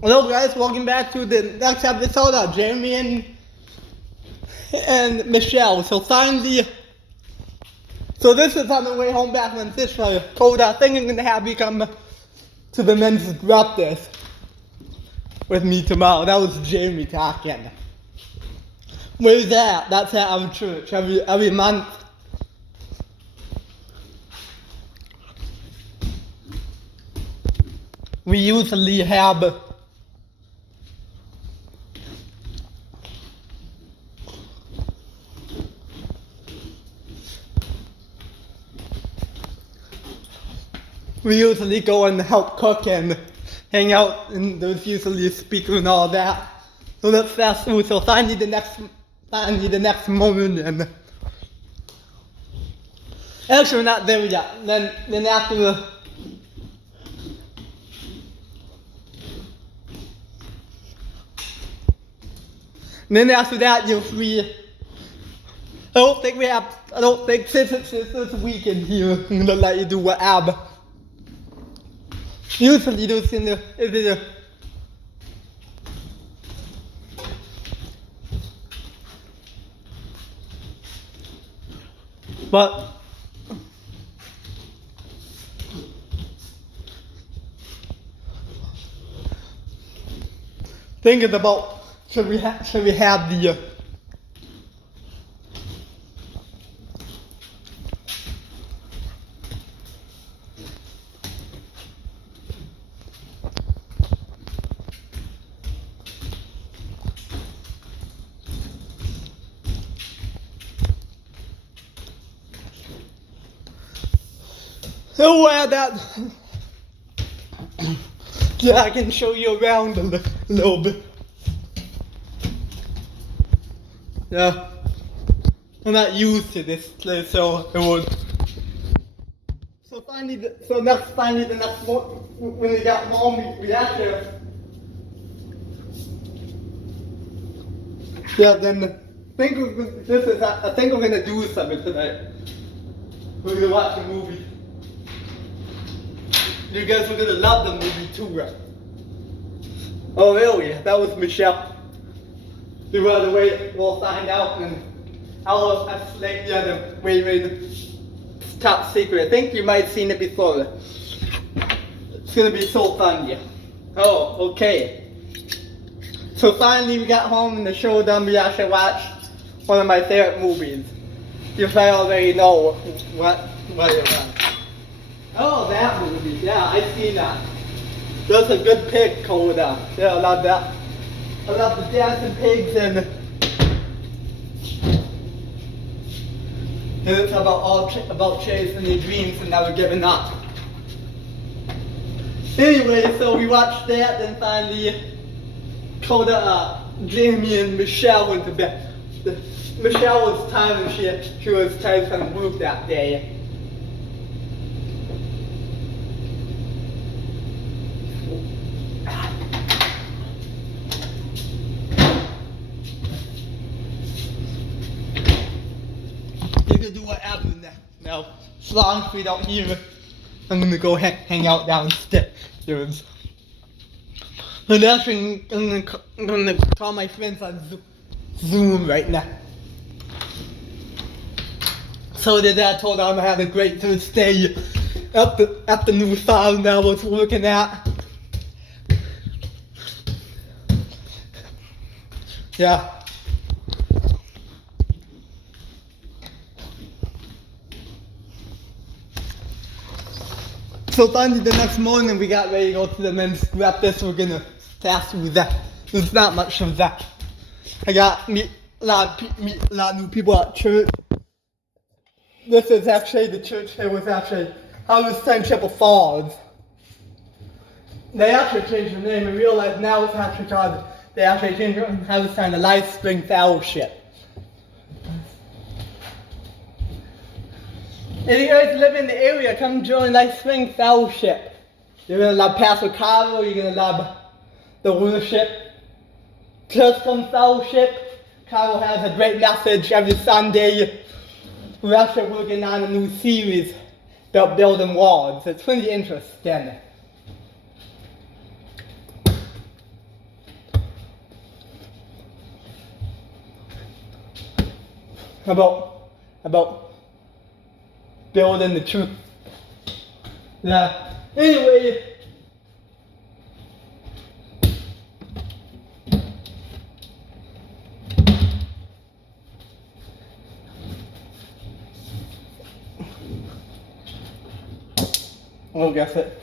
Hello guys, welcome back to the next episode of Jeremy and Michelle. So this is on the way home back from Fisher. Told I think I'm gonna have you come to the men's breakfast with me tomorrow. That was Jeremy talking. Where's that? That's at our church every month. We usually have go and help cook and hang out, and there's usually a speaker and all that. So that's fast food. So finally the next moment, and actually we're not there yet. Then after that you'll free. I don't think since it's this weekend here, I'm gonna let you do whatever. Usually those in the but thinking about should we have the so that yeah, I can show you around a little bit. Yeah, I'm not used to this place, so it would. So finally, the next morning, when we got home, we actually, yeah, then I think we're gonna do something tonight. We're gonna watch a movie. You guys are gonna love the movie too, right? Oh really? That was Michelle. The other way, we'll find out, and I'll explain the other way. Top secret. I think you might have seen it before. It's gonna be so fun, yeah. Oh, okay. So finally we got home and the show done. We actually watched one of my favorite movies. You probably already know what it was. Oh, that movie. Yeah, I seen that. That's a good pick, Coda. Yeah, I love that. I love the dancing pigs and it's about chasing their dreams and never giving up. Anyway, so we watched that, then finally Coda, Jamie and Michelle went to bed. Michelle was tired and she was tired from work that day. You can do whatever now. As long as we don't hear it, I'm gonna go hang out downstairs. And actually, I'm gonna call my friends on Zoom right now. So I told them I had a great Thursday at the new farm that I was working at. Yeah. So finally the next morning we got ready to go to the men's breakfast. We're gonna fast through that. There's not much of that. I got meet a lot of new people at church. This is actually the church. It was actually Harvest Chapel Falls. They actually changed the name. In real life now it's actually called. They actually changed it. Harvest Time to Life Spring Fellowship. If you guys live in the area, come join Life Spring Fellowship. You're gonna love Pastor Carlo. You're gonna love the worship. Church from Fellowship. Carlo has a great message every Sunday. We're actually working on a new series about building walls. It's pretty interesting. about building the truth. Yeah. Anyway. I'll guess it.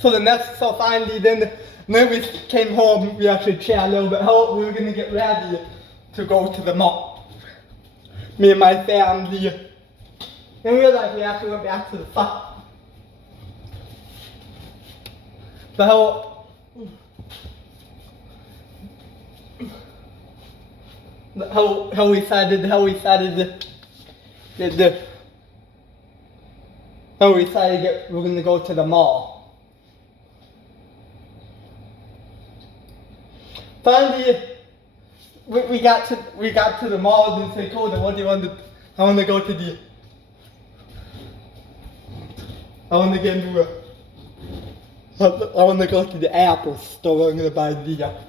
So finally then we came home, we actually chatted a little bit how we were gonna get ready to go to the mall. Me and my family. And we realized we actually went back to the farm. But how we decided we're gonna go to the mall. Finally, we got to the mall and they told them, what do you want to? I want to go to the. I want to go to the Apple store. I'm gonna buy the.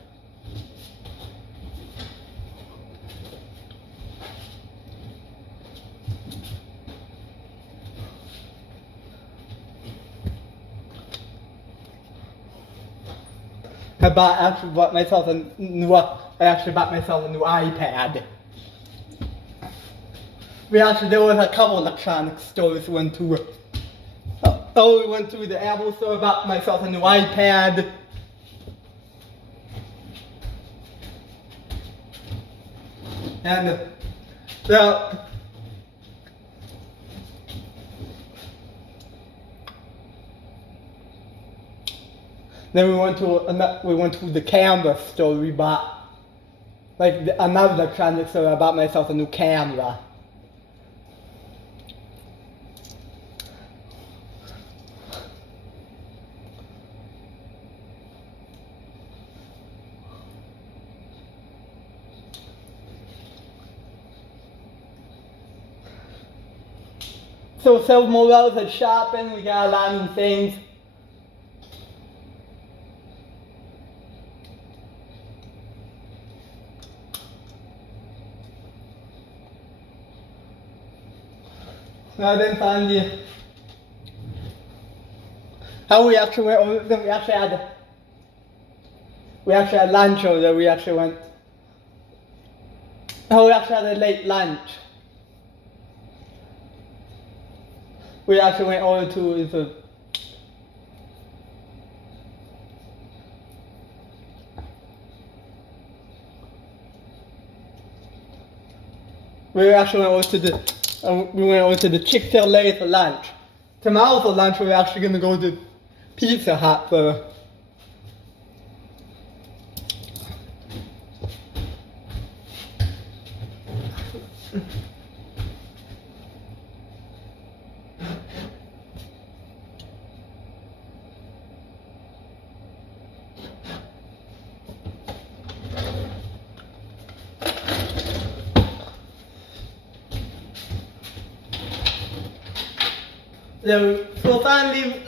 I actually bought myself a new iPad. There was a couple electronic stores we went to. We went to the Apple store, bought myself a new iPad. And then we went to the camera store. We bought another electronics store. I bought myself a new camera. So several more hours of shopping. We got a lot of new things. Then finally, we actually had lunch over there. We actually had a late lunch. We actually went over to the. We went over to the Chick-fil-A for lunch. Tomorrow for lunch, we're actually gonna go to Pizza Hut for.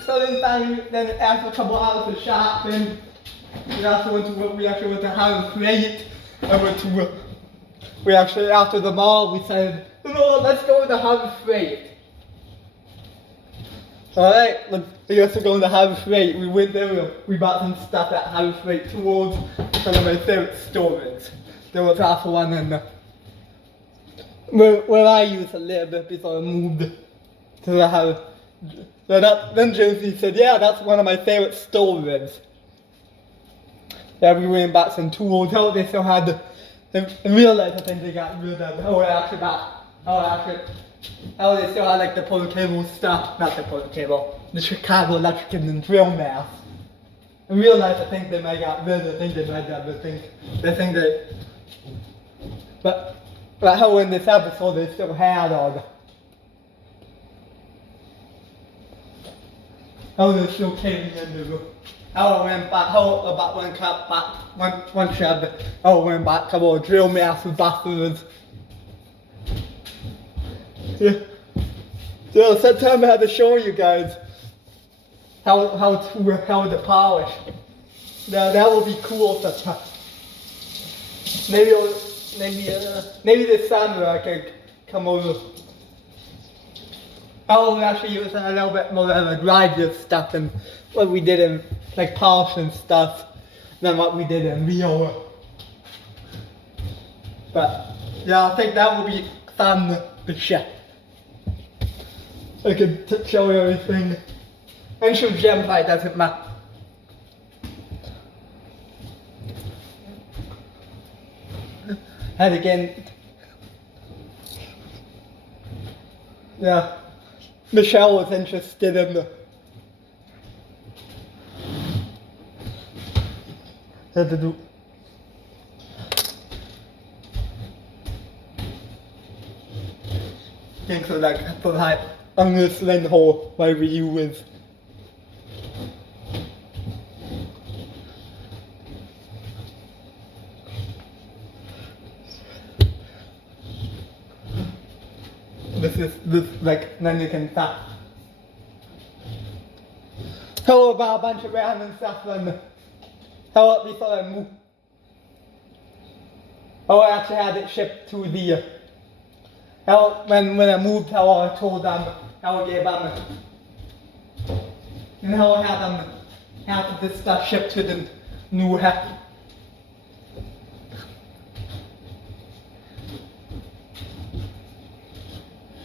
So finally, then after a couple hours of shopping, we actually went to Harvard Freight. After the mall, we said, let's go to Harvard Freight. Alright, I guess we're going to Harvard Freight. We went there, we bought some stuff at Harvard Freight towards one of my favorite stores. There was also one in where I used to live before I moved to the Harvard. Then Josie said, yeah, that's one of my favorite stores. Yeah, we went and bought some tools. They still had in real life, I think they got rid of they still had the polar cable stuff, not the polar cable, the Chicago Electric and drill mass. In real life, I think they might got rid of it. I think they might have but how in this episode they still had all the. They're still came in the room. Went back, about one cup back, one shed. Went back a couple of drill mass and buffers. Yeah. So sometime I had to show you guys how to polish. Now that will be cool sometime. Maybe this summer I could come over. Oh, actually using a little bit more of the grinder stuff than what we did in like polishing stuff than what we did in Rio. But yeah, I think that will be fun to ship. I can show you everything. And show gem fight doesn't matter. And again, yeah, Michelle was interested in the had to do. Think so like provide on this lens hole where we use. This like then you can stop. How about a bunch of random stuff then? How about before I move? Oh, I actually had it shipped to the how when I moved, how I told them how I gave them and how I had them have this stuff shipped to the new house.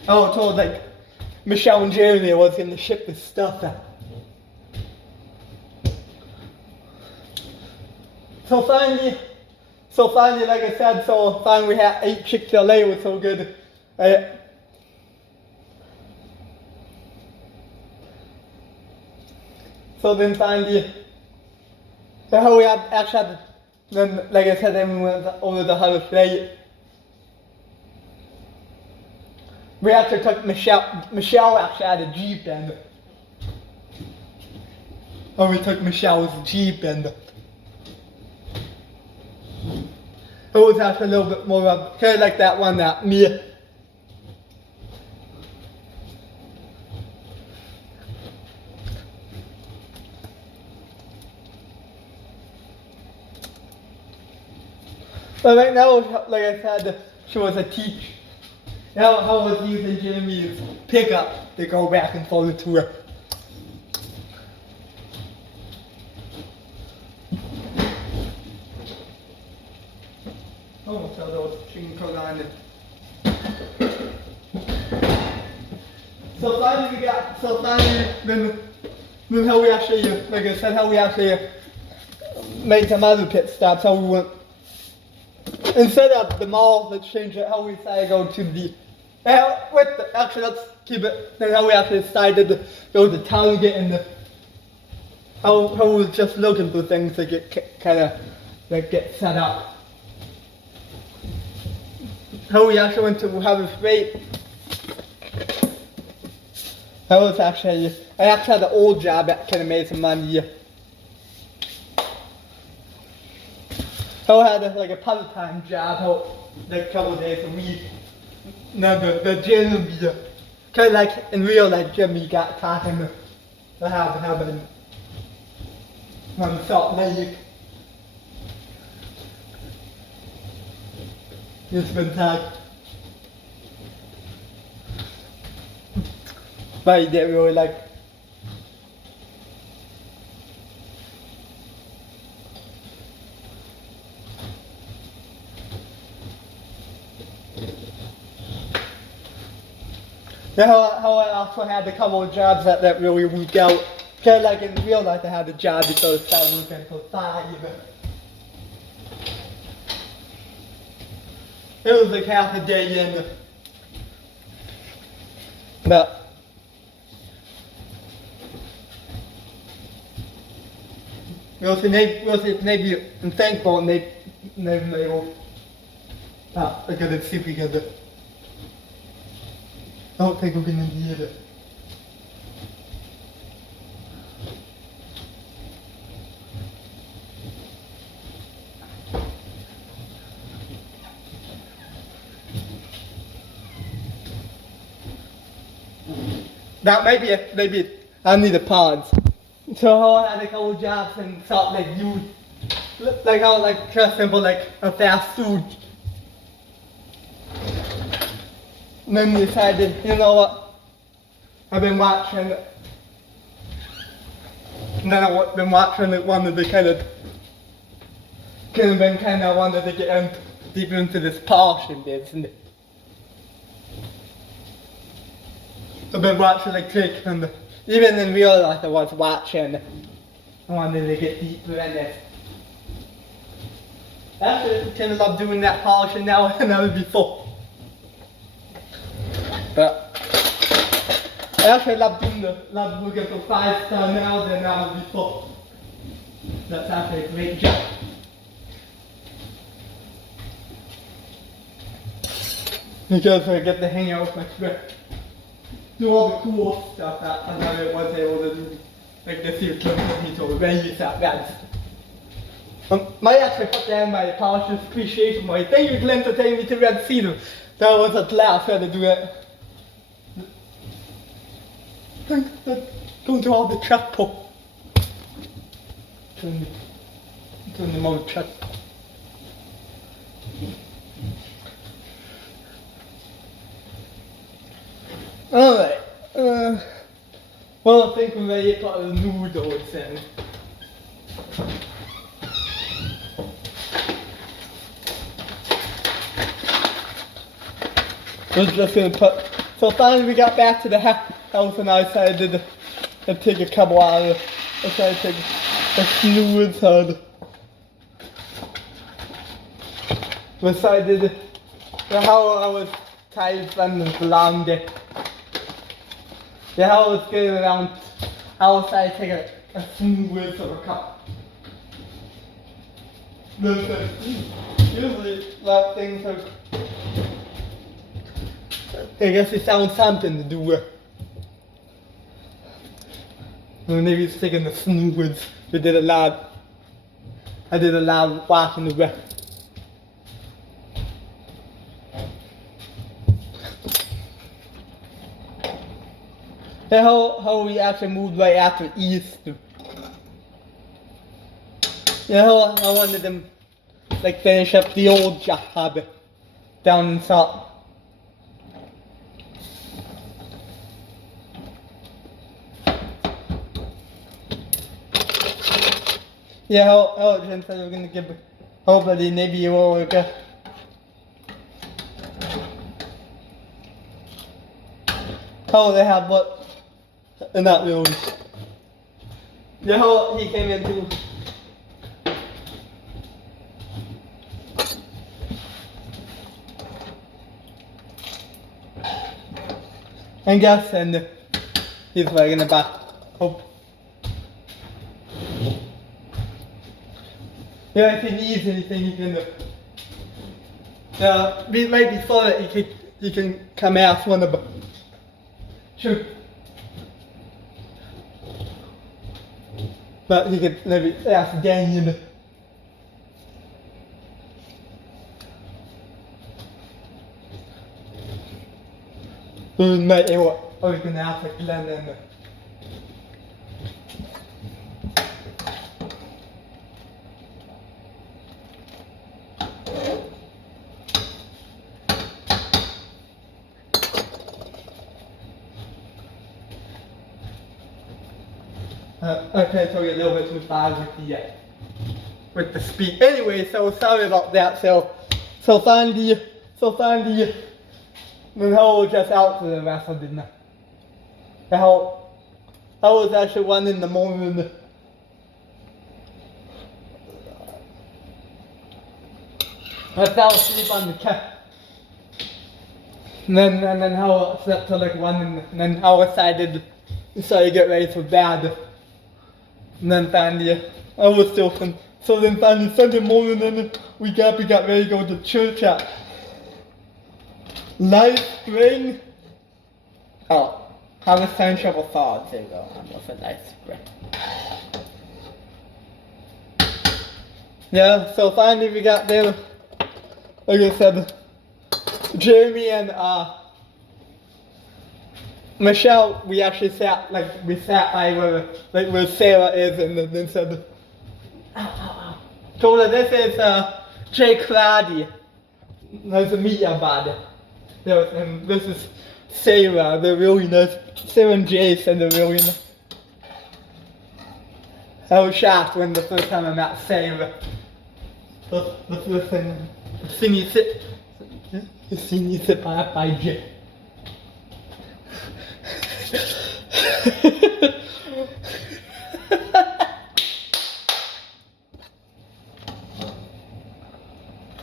Oh, I told like Michelle and Jeremy I was gonna ship this stuff out. So finally, like I said, so finally we had 8 Chick-fil-A, it was so good. So then finally, so how we had actually had, then like I said, then we went over the Hall of Fame. We actually took Michelle actually had a Jeep and we took Michelle's Jeep and it was actually a little bit more of kind of like that one that me. But right now, like I said, she was a teacher. Now I was using Jimmy's pickup to go back and forth to her. Oh, so those chicken coat on it. So finally then how we actually, like I said, how we actually made some other pit stops, how we went, instead of the mall, let's change it, how we decided to go to the, actually let's keep it, then how we actually decided to go to Target and how we was just looking for things to get kind of, like get set up. How we actually went to have a freight. That was actually, I actually had an old job that kind of made some money. I had like a part-time job, like a couple of days a week. No, the gym, kind of like in real life, Jimmy got talking to have on Salt Lake. It's been talking. But he didn't really like. Yeah, how I also had a couple of jobs that really worked out. Kind of like in real life, I had a job because I was working until 5. It was like half a day in. But we'll see maybe I'm thankful and maybe they will we're gonna see if we can do it. I don't think we're gonna need it. That maybe I need a pause. So how I had a couple jobs in Salt Lake Youth, like how like just simple like a fast food. And then decided, you know what? I've been watching it. And then I've been watching it, wanted to kind of wanted to get deeper into this polishing business. I've been watching like Jake, and even in real life I was watching. I wanted to get deeper in this. I actually kind of love doing that polishing now than I did before. But I actually love looking for 5-star now than I did before. That's actually a great job. Because I get to hang out with my friends. Do all the cool stuff that I never was able to do. Like the circular or the venues at bands. Might actually put that in my Polisher's appreciation way. Thank you, Glenn, for taking me to Red Cedar. That was a blast trying to do it. Going to all the truck pull. Turn the motor truck. Alright, well I think we're ready to put the noodles in. We're just gonna put, so finally we got back to the house and I decided to take a couple out of, I decided to take a snooze out. Decided how I was tired from the long day. Yeah, how I was getting around, how I decided to take a snooze of a cup. Usually that things are, I guess it sounds something to do with. Maybe it's taking the snooze. I did a lot of walking the rest. And how we actually moved right after Easter. You know, I wanted them like finish up the old job down in Salt. Yeah, how Jen said we're gonna give hopefully maybe you will work. How they have what? Not really. Yeah, how he came in too. And Gus and he's like in the back. Hope. Yeah, if he needs anything, he can. Right before that, he can come ask one of them. Sure. But he could maybe ask Daniel. Or maybe or we can ask Glenn and. Okay, so we're a little bit too fast with the speed. Anyway, so sorry about that. So finally, then how was just out for the rest of the night. How I was actually 1 in the morning. I fell asleep on the couch. And then how I slept till like 1 and then how I decided to get ready for bed. And then finally, I was still fun. So then finally Sunday morning, then we got ready to go to church at Life Spring. Oh, Harvest Time Shovel Thoughts. There you go. That's a nice spring. Yeah, so finally we got there. Like I said, Jeremy and Michelle, we actually sat by where Sarah is, and then said, told her this is Jake Claudia. Nice to meet you, bud. Yes, and this is Sarah, the really nice. Sarah and Jason, the really nice. I was shocked when the first time I met Sarah. The scene you sit by Jay.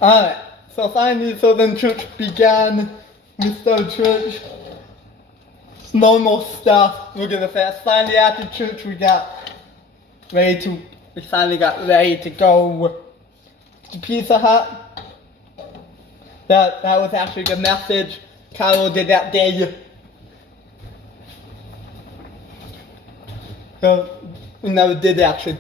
Alright, so finally Southern Church began. We started church. Normal stuff. We're gonna fast. Finally after church we finally got ready to go to Pizza Hut. That was actually the message Carol did that day. So we never did actually.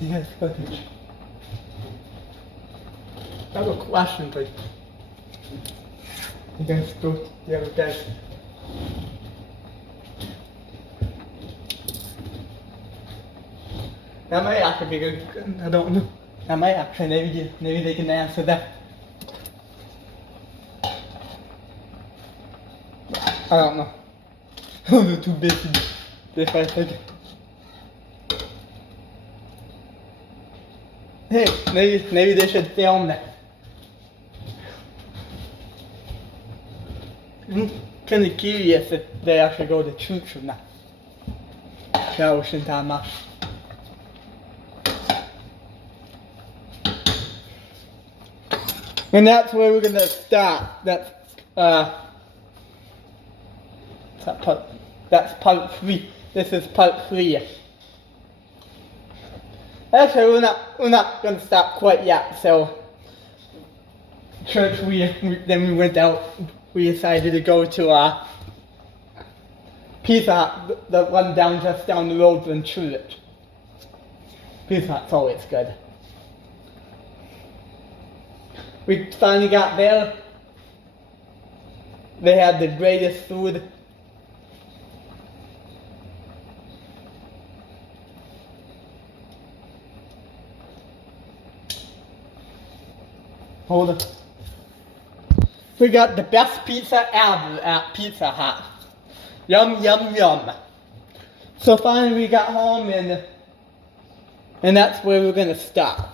You guys go ahead. I have a question, please. You guys go. You have a guys. That might actually be good. I don't know. That might actually maybe they can answer that. I don't know. They're too busy. If I think. Hey, maybe they should film that. I'm kind of curious if they actually go to church or not. That wasn't that much. And that's where we're gonna start. That's part 3. This is part 3. Actually, we're not gonna stop quite yet. So, church. Then we went out. We decided to go to Pizza Hut, the one just down the road from church. Pizza Hut's always good. We finally got there. They had the greatest food. Hold on. We got the best pizza ever at Pizza Hut. Yum, yum, yum. So finally we got home and that's where we're gonna stop.